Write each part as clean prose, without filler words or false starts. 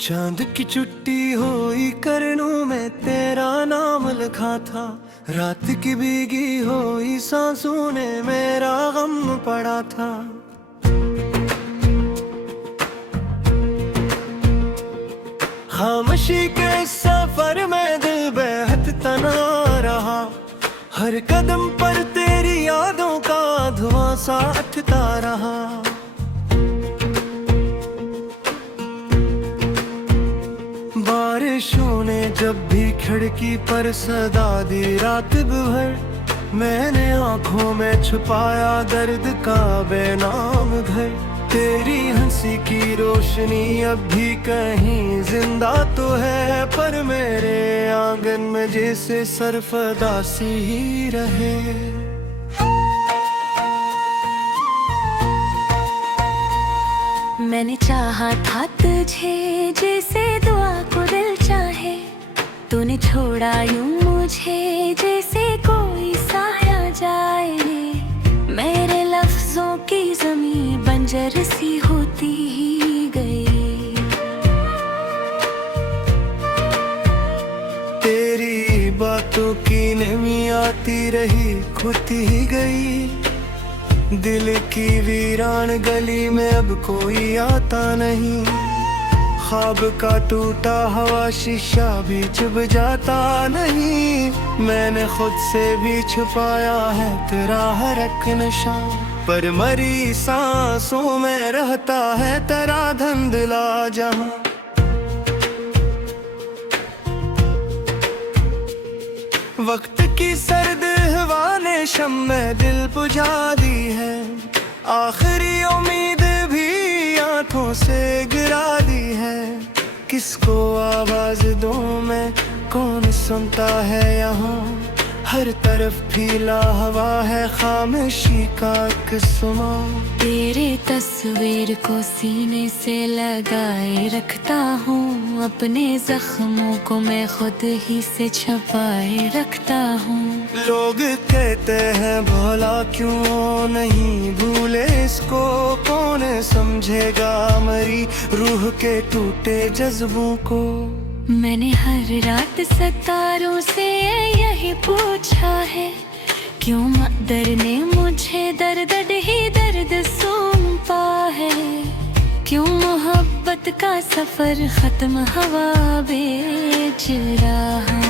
चांद की चुट्टी होई करनों में तेरा नाम लिखा था। रात की भीगी होई सांसों ने मेरा गम पड़ा था। खामोशी के सफर में दिल बेहद तना रहा। हर कदम पर तेरी यादों का धुआं सा उठता रहा। बारिशों ने जब भी खिड़की पर सदा दी रात भर, मैंने आंखों में छुपाया दर्द का बेनाम घर। तेरी हंसी की रोशनी अब भी कहीं जिंदा तो है, पर मेरे आंगन में जैसे सरफदासी ही रहे। मैंने चाहा था तुझे जैसे दुआ को दिल चाहे, तूने छोड़ा यूं मुझे जैसे कोई साया जाए। मेरे लफ्जों की ज़मीं बंजर सी होती ही गई। तेरी बातों की नमी आती रही खुती ही गई। दिल की वीरान गली में अब कोई आता नहीं। ख्वाब का टूटा हवा शीशा भी चुभ जाता नहीं। मैंने खुद से भी छुपाया है तेरा हर एक नशा, पर मरी सांसों में रहता है तेरा धुंधला जहां। वक्त की सर्द हवा ने शम्मे दिल बुझा दी है। आखिरी उम्मीद भी आंखों से गिरा दी है। किसको आवाज दूं मैं, कौन सुनता है यहाँ। हर तरफ फीला हवा है खामोशी का किस्मा। तेरे तस्वीर को सीने से लगाए रखता हूँ, अपने जख्मों को मैं खुद ही से छुपाए रखता हूँ। लोग कहते हैं भला क्यों नहीं भूले इसको, कौन समझेगा मरी रूह के टूटे जज्बों को। मैंने हर रात सितारों से यही पूछा है, क्यों मक़दर ने मुझे दर्द ही दर्द सौंपा है। क्यों मोहब्बत का सफर खत्म हवा बेच रहा।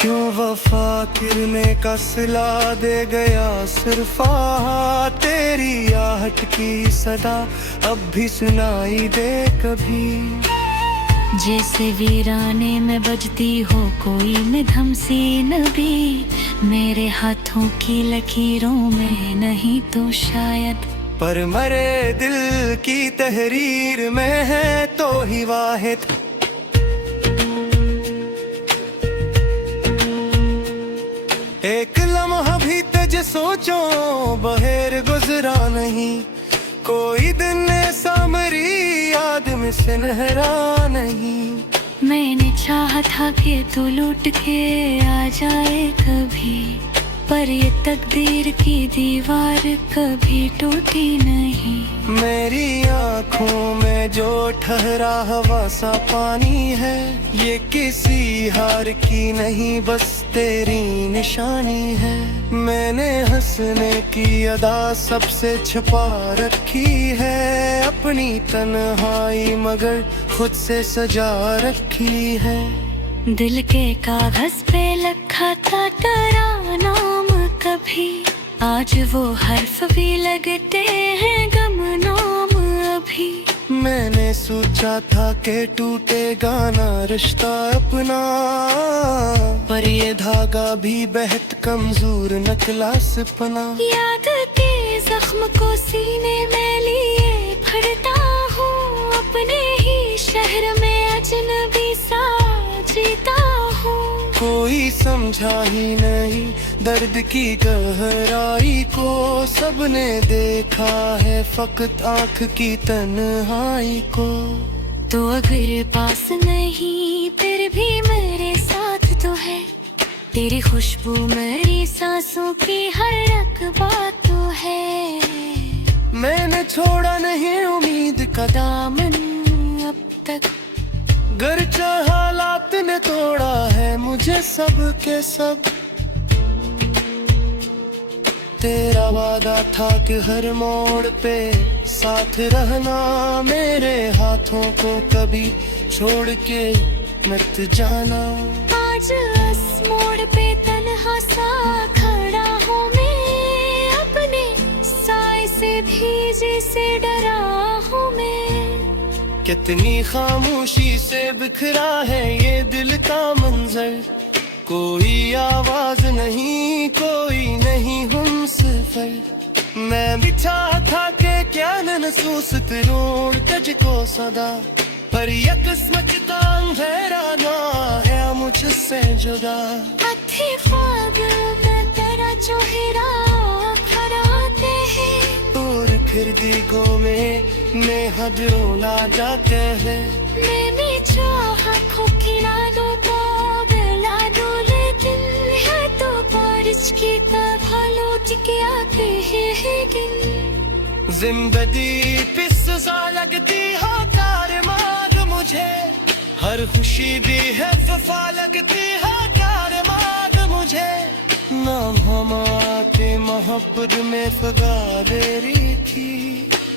क्यों वफा किरने का सिला दे गया सिर्फ आहा। तेरी आहट की सदा अब भी सुनाई दे कभी। जैसे वीराने में बजती हो कोई निधम सी नबी। मेरे हाथों की लकीरों में नहीं तो शायद, पर मरे दिल की तहरीर में है तो ही वाहिद। एक लम्हा भी तेज सोचो बहेर गुजरा नहीं। कोई दिन ऐसा मेरी याद में सुनहरा नहीं। मैंने चाहा था कि तू लौट के आ जाए कभी, पर ये तकदीर की दीवार कभी टूटी नहीं। मेरी आँखों में जो ठहरा हवा सा पानी है, ये किसी हार की नहीं बस तेरी निशानी है। मैंने हंसने की अदा सबसे छुपा रखी है। अपनी तन्हाई मगर खुद से सजा रखी है। दिल के कागज पे लिखा था तेरा नाम कभी, आज वो हर्फ भी लगते हैं गुमनाम अभी। मैंने सोचा था कि टूटेगा ना रिश्ता अपना, पर ये धागा भी बेहद कमजोर निकला सपना। याद के जख्म को सीने में लिए फड़ता हूँ, अपने ही शहर में अजनबी सा जीता हूँ। कोई समझा ही नहीं दर्द की गहराई को, सबने देखा है फकत आँख की तन्हाई को। तो अगर पास नहीं फिर भी मेरे साथ तो है, तेरी खुशबू मेरी सांसों की हर एक बात तो है। मैंने छोड़ा नहीं उम्मीद का दामन अब तक। गर्च हालात ने तोड़ा है मुझे सब के सब। तेरा वादा था कि हर मोड़ पे साथ रहना, मेरे हाथों को कभी छोड़ के मत जाना। आज इस मोड़ पे तन्हा सा खड़ा हूँ मैं, अपने साए से भीजे से डरा हूँ मैं। कितनी खामोशी से बिखरा है ये दिल का मंजर, कोई आवाज नहीं कोई नहीं हम सफर। मैं बिछा था कि क्या महसूस करूं तुझको सदा, पर ये किस्मत का अंधेरा ना है मुझसे जुदा। अथी ख्वाब में तेरा चेहरा खराते हैं, और फिर दिगों में हदरों ला जाते हैं। मैंने चाहा खोखिला दो तो गला दो, लेकिन है तो बारिश की तरह लौट के आते हैं दिन। जिंदगी पिस सा लगती हो कार मार मुझे, हर खुशी भी है वफा लगती है कार मार मुझे। नाम हमारे मोहब्बत में फगा देरी थी,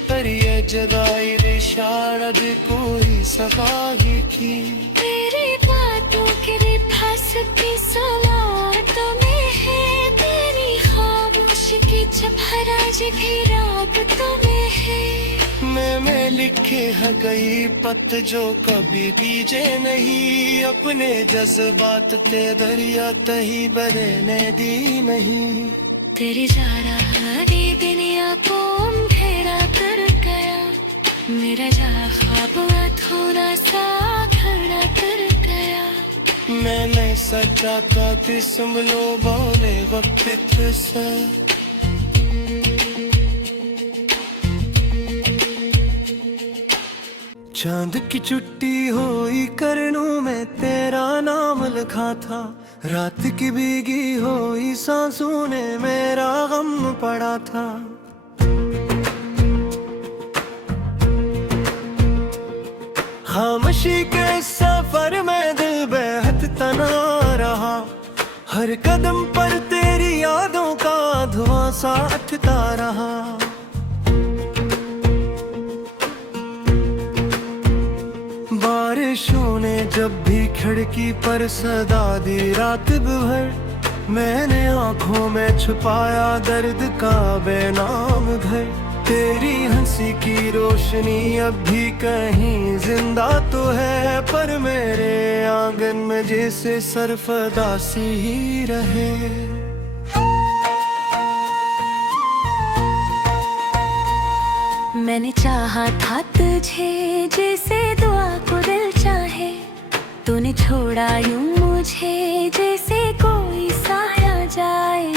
पर ये जगाई शारद कोई सगाही थी। तेरी बातों के पास भी सलात में है, तेरी खामोशी की चमहराज भी राबतों में है। मैं लिखे है कई पत जो कभी भीजे नहीं, अपने जज्बात के दरिया तही बदलने दी नहीं। तेरी जारा हरी दुनिया को अंधेरा कर गया, मेरा जा ख्वाब थोड़ा सा खड़ा कर गया। मैंने सच्चा था कि संभलो बोले वक्त से। चांद की छुट्टी हुई करनों में तेरा नाम लिखा था, रात की भीगी हुई सांसों ने मेरा गम पड़ा था। खामोशी के सफर में दिल बेहद तना रहा, हर कदम पर तेरी यादों का धुआं सा उठता रहा। बारिशों ने जब भी खिड़की पर सदा दी रात भर, मैंने आंखों में छुपाया दर्द का बेनाम घर। तेरी हंसी की रोशनी अब भी कहीं जिंदा तो है, पर मेरे आंगन में जैसे सरफदासी ही रहे। मैंने चाहा था तुझे जैसे दुआ को दिल चाहे, तूने छोड़ा यूं मुझे जैसे कोई साया जाए।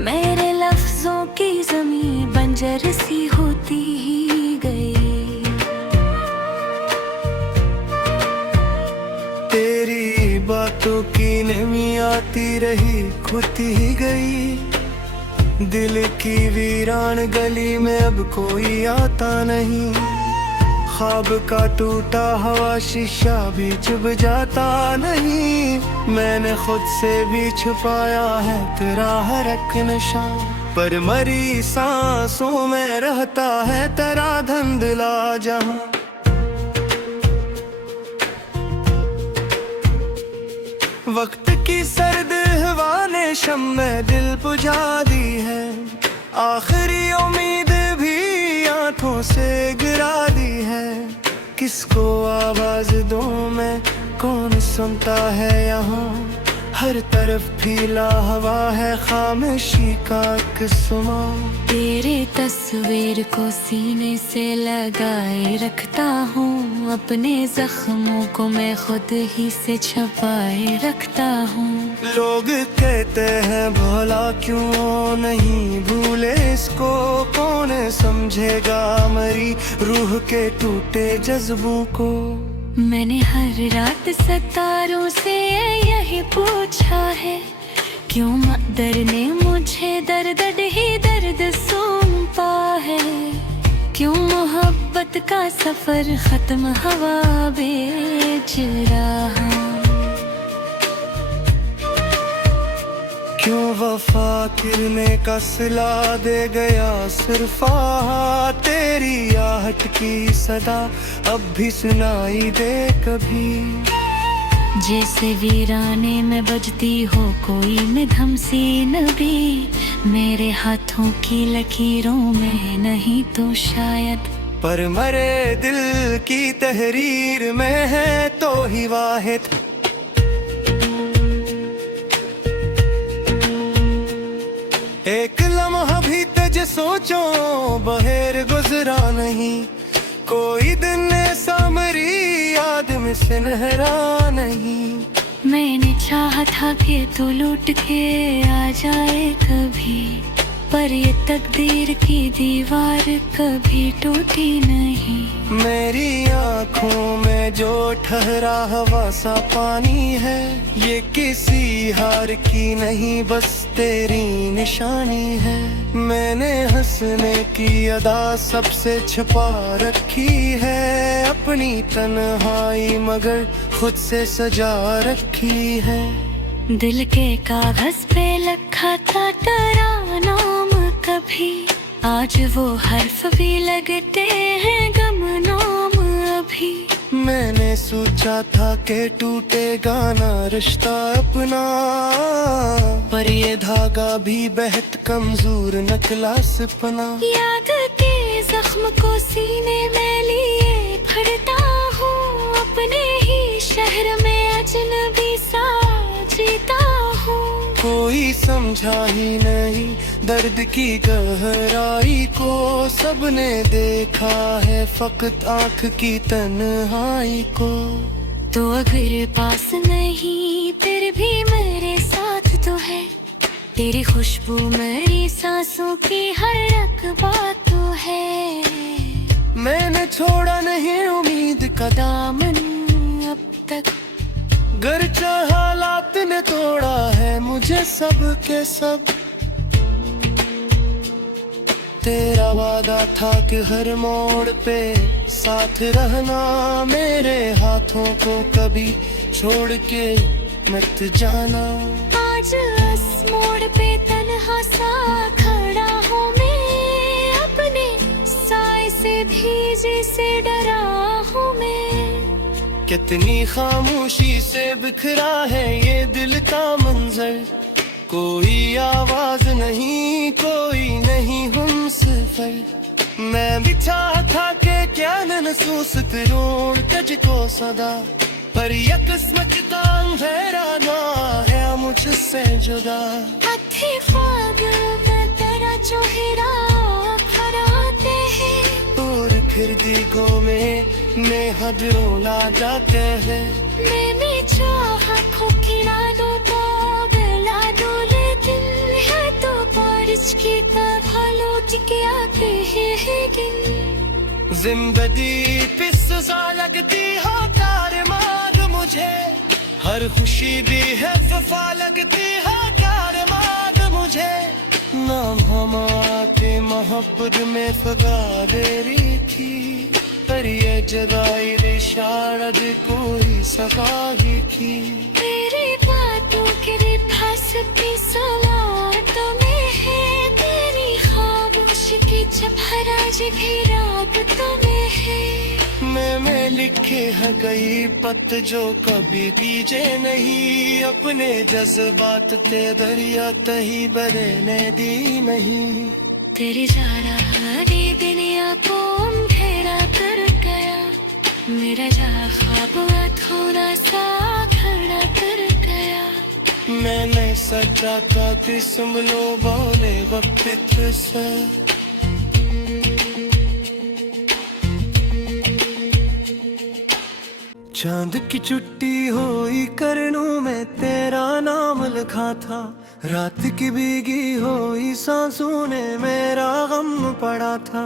मेरे लफ्जों की ज़मीं बंजर सी होती ही गई। तेरी बातों की नमी आती रही खुद ही गई, दिल की वीरान गली में अब कोई आता नहीं। ख्वाब का टूटा हुआ शीशा भी चुभ जाता नहीं, मैंने खुद से भी छुपाया है तेरा हर एक नशा। पर मरी सांसों में रहता है तेरा धुंधला जहां। वक्त की सर्द हवा ने शम्मे दिल बुझा दी है, आखिरी उम्मीद भी आंखों से गिरा दी है। किसको आवाज दूं मैं, कौन सुनता है यहाँ, हर तरफ फैला हवा है खामोशी का किस्मा। तेरे तस्वीर को सीने से लगाए रखता हूँ, अपने जख्मों को मैं खुद ही से छुपाए रखता हूँ। लोग कहते हैं भला क्यों नहीं भूले इसको, कौन समझेगा मरी रूह के टूटे जज्बों को। मैंने हर रात सितारों से यही पूछा है, क्यों मकदर ने मुझे दर्द ही दर्द सौंपा है। मोहब्बत का सफर खत्म हवा बेच रहा। क्यों वफा किरने का सिला दे गया सिर्फ आहा, तेरी आहट की सदा अब भी सुनाई दे कभी। जैसे वीराने में बजती हो कोई मध्यम सी नबी, मेरे हाथों की लकीरों में नहीं तो शायद, पर मरे दिल की तहरीर में है तो ही वाहिद। एक लम्हा भी तज सोचो बहेर गुजरा नहीं, कोई दिन ऐसा मरी याद में सुनहरा नहीं। मैंने चाहा था कि तू लौट के आ जाए कभी, पर ये तकदीर की दीवार कभी टूटी नहीं। मेरी आँखों में जो ठहरा हवा सा पानी है, ये किसी हार की नहीं बस तेरी निशानी है। मैंने हंसने की अदा सबसे छुपा रखी है, अपनी तन्हाई मगर खुद से सजा रखी है। दिल के कागज पे लिखा था तेरा नाम कभी, आज वो हर्फ भी लगते हैं गमनाम अभी। मैंने सोचा था कि टूटेगा ना रिश्ता अपना, पर ये धागा भी बेहद कमजोर निकला सपना। याद के जख्म को सीने में लिए फरता हूँ, अपने ही शहर में अजनबी सा जीता हूँ। कोई समझा ही नहीं दर्द की गहराई को, सबने देखा है फकत आँख की तन्हाई को। तो अगर पास नहीं फिर भी मेरे साथ तो है, तेरी खुशबू मेरी सांसों की हर रकबा तो है। मैंने छोड़ा नहीं उम्मीद का दामन अब तक, गर्चा हालात ने तोड़ा है मुझे सब के सब। तेरा वादा था कि हर मोड़ पे साथ रहना, मेरे हाथों को कभी छोड़ के मत जाना। आज इस मोड़ पे तन्हा सा खड़ा हूँ मैं, अपने साए से भीजे से डरा हूँ मैं। कितनी खामोशी से बिखरा है ये दिल का मंजर, कोई आवाज नहीं कोई नहीं हम सफर। मैं बिछा था कि क्या महसूस करूं तुझको सदा, पर ये किस्मत का अंधेरा ना है मुझसे जुदा। हथी ख्वाब में तेरा चेहरा खराते हैं, और फिर दिगों में हदरों ला जाते हैं। मैंने चाहा खोखिला दो तो गला दो, लेकिन है तो बारिश की तरह लौट के आते हैं दिन। जिंदगी पे सजा लगती हो तार मार मुझे, हर खुशी भी है वफा लगती है तार मार मुझे। नाम हमारे मोहब्बत में फगा दे रही थी, पर ये जदाई शायद कोई सगाई की। तेरी बातों के पास भी सवालों में है, तेरी खामोशी की चमहराज भी राबतों में है। मैं लिखे हैं कई पत जो कभी कीजे नहीं, अपने जज्बात ते दरिया तही बरने दी नहीं। तेरी जारा हरी दुनिया को अंधेरा कर गया, मेरा जहाँ ख्वाब थोड़ा सा खड़ा कर गया। मैंने सच्चा था कि सुन लो बोले वक्त से, चांद की छुट्टी हुई करनों में तेरा नाम लिखा था, रात की भीगी हुई सांसों ने मेरा गम पड़ा था।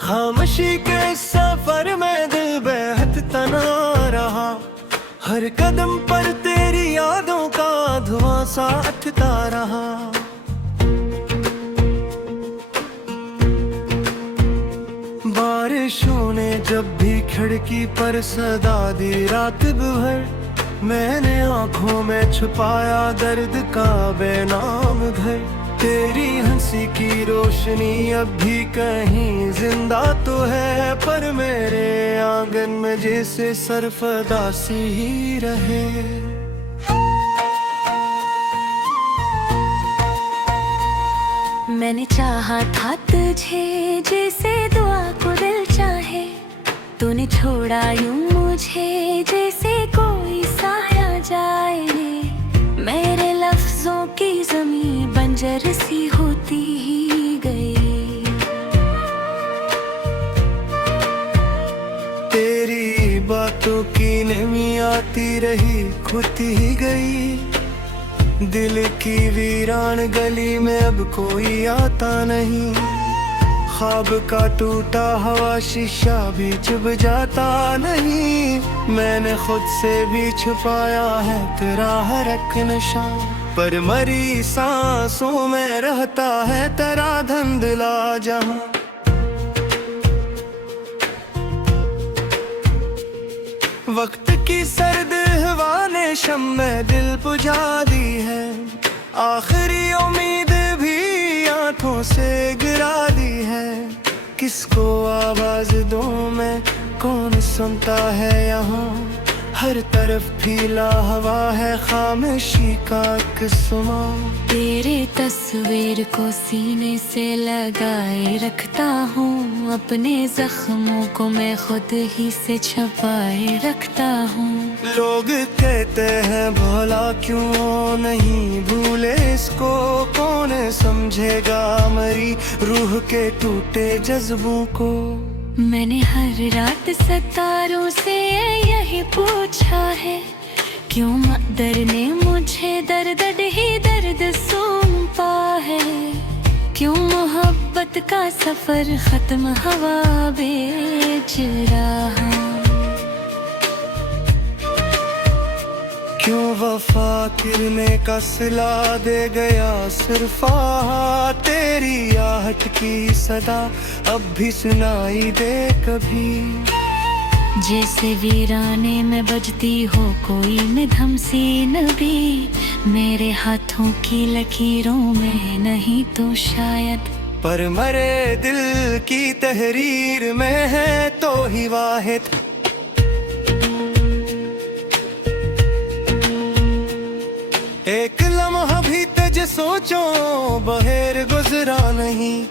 खामोशी के सफर में दिल बेहद तना रहा, हर कदम पर तेरी यादों का धुआं सा उठता रहा। बारिशों ने जब भी खिड़की पर सदा दी रात भर, मैंने आंखों में छुपाया दर्द का बेनाम घर। तेरी हंसी की रोशनी अब भी कहीं जिंदा तो है, पर मेरे आंगन में जैसे सरफदासी ही रहे। मैंने चाहा था तुझे जैसे दुआ को दिल चाहे, तूने छोड़ा यूं मुझे जैसे कोई साया जाए। मेरे लफ्जों की ज़मीं बंजर सी होती ही गई। तेरी बातों की नमी आती रही खुद ही गई। दिल की वीरान गली में अब कोई आता नहीं। ख्वाब का टूटा हुआ शीशा भी चुभ जाता नहीं। मैंने खुद से भी छुपाया है तेरा हर एक नशा, पर मरी सांसों में रहता है तेरा धुंधला जहां। वक्त की सर्द हवा ने शम्मे दिल बुझा दी है। आखिरी उम्मीद भी आंखों से गिरा दी है। किसको आवाज दूं मैं, कौन सुनता है यहाँ। हर तरफ फीला हवा है खामोशी का किस्मा। तेरे तस्वीर को सीने से लगाए रखता हूँ, अपने जख्मों को मैं खुद ही से छुपाए रखता हूँ। लोग कहते हैं भला क्यों नहीं भूले इसको, कौन समझेगा मरी रूह के टूटे जज्बों को। मैंने हर रात सितारों से यही पूछा है, क्यों मक़दर ने मुझे दर्द ही दर्द सौंपा है। क्यों मोहब्बत का सफर खत्म हवा बेच रहा। क्यों वफा किरने का सिला दे गया सिर्फ तेरी आहट की सदा अब भी सुनाई दे कभी। जैसे वीराने में बजती हो कोई निधम सी नबी, मेरे हाथों की लकीरों में नहीं तो शायद, पर मरे दिल की तहरीर में है तो ही वाहिद। एक लम्हा भी तेज सोचो बहेर गुजरा नहीं।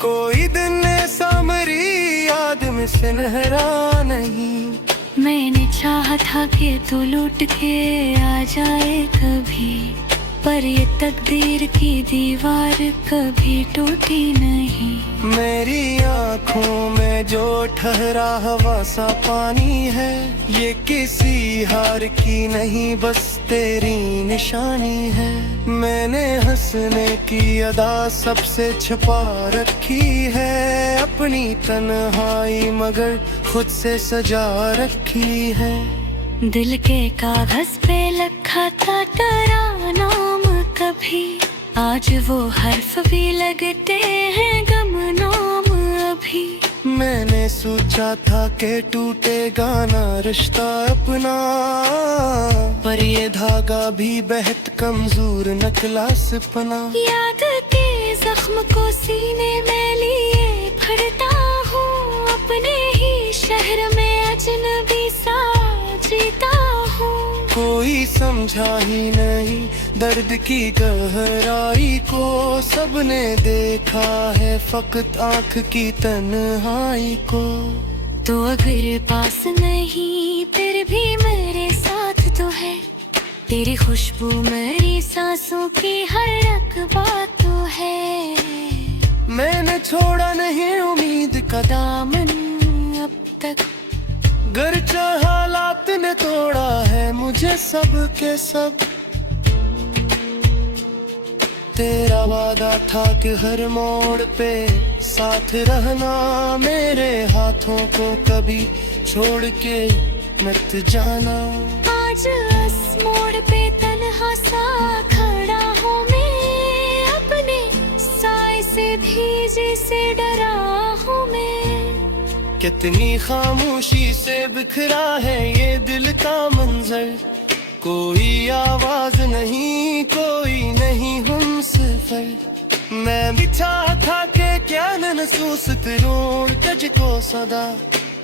कोई दिन ऐसा मरी याद में सुनहरा नहीं। मैंने चाहा था कि तू लौट के आ जाए कभी, पर ये तकदीर की दीवार कभी टूटी नहीं। मेरी आँखों में जो ठहरा हवा सा पानी है, ये किसी हार की नहीं बस तेरी निशानी है। मैंने हंसने की अदा सबसे छुपा रखी है, अपनी तन्हाई मगर खुद से सजा रखी है। दिल के कागज पे लिखा था तेरा नाम कभी, आज वो हर्फ भी लगते हैं गुमनाम अभी। मैंने सोचा था कि टूटेगा ना रिश्ता अपना, पर ये धागा भी बेहद कमजोर निकला सपना। याद के जख्म को सीने में लिए फरता हूँ, अपने ही शहर में अजनबी सा जीता हूँ। कोई समझा ही नहीं दर्द की गहराई को, सबने देखा है फकत आँख की तन्हाई को। तो अगर पास नहीं फिर भी मेरे साथ तो है, तेरी खुशबू मेरी सांसों की हर एक बात तो है। मैंने छोड़ा नहीं उम्मीद का दामन अब तक, गर्चा हालात ने तोड़ा है मुझे सब के सब। तेरा वादा था कि हर मोड़ पे साथ रहना, मेरे हाथों को कभी छोड़ के मत जाना। आज इस मोड़ पे तन्हा सा खड़ा हूँ मैं, अपने साए से भी जैसे डरा हूँ मैं। कितनी खामोशी से बिखरा है ये दिल का मंजर, कोई आवाज नहीं, कोई नहीं हम सफर। मैं बिठा था के क्या नसूस तरोड़ तुझको सदा,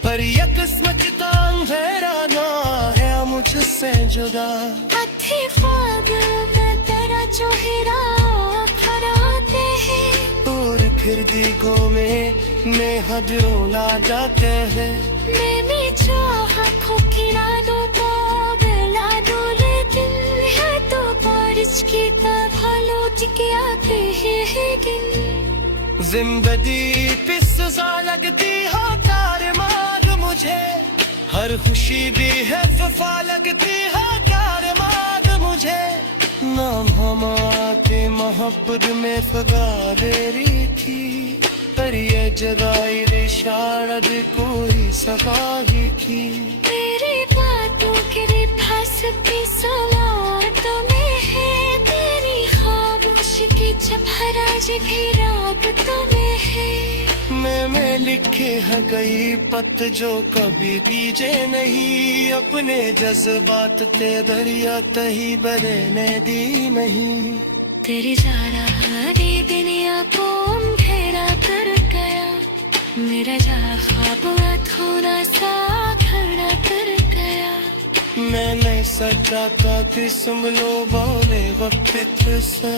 पर ये किस्मत का अंधेरा ना है मुझसे जुदा। अथी ख्वाब में तेरा जो हीरा खराते हैं, और फिर दिगों में हदों ला जाते हैं। मैंने चाहा खोखिला दो ला दो, लेकिन है तो बारिश की तरह लौट के आते हैं दिन। जिंदगी पे सजा लगती हो कार मार मुझे, हर खुशी भी है वफा लगती है कार मार मुझे। नाम हमारे मोहब्बत में फगा दे रही थी, पर ये जगाई शारद कोई सफाही की। तेरी बातों के पास भी सलातों में है, तेरी खामोशी की चमहराज भी राबतों में है। मैं लिखे हैं कई पत जो कभी बीजे नहीं, अपने जज्बात ते दरिया तही बदलने दी नहीं। तेरी जारा हरी दुनिया को अंधेरा कर गया, मेरा जा ख्वाब थोड़ा सा खड़ा कर गया। मैंने सच्चा था कि सुन लो बोले वक्त से।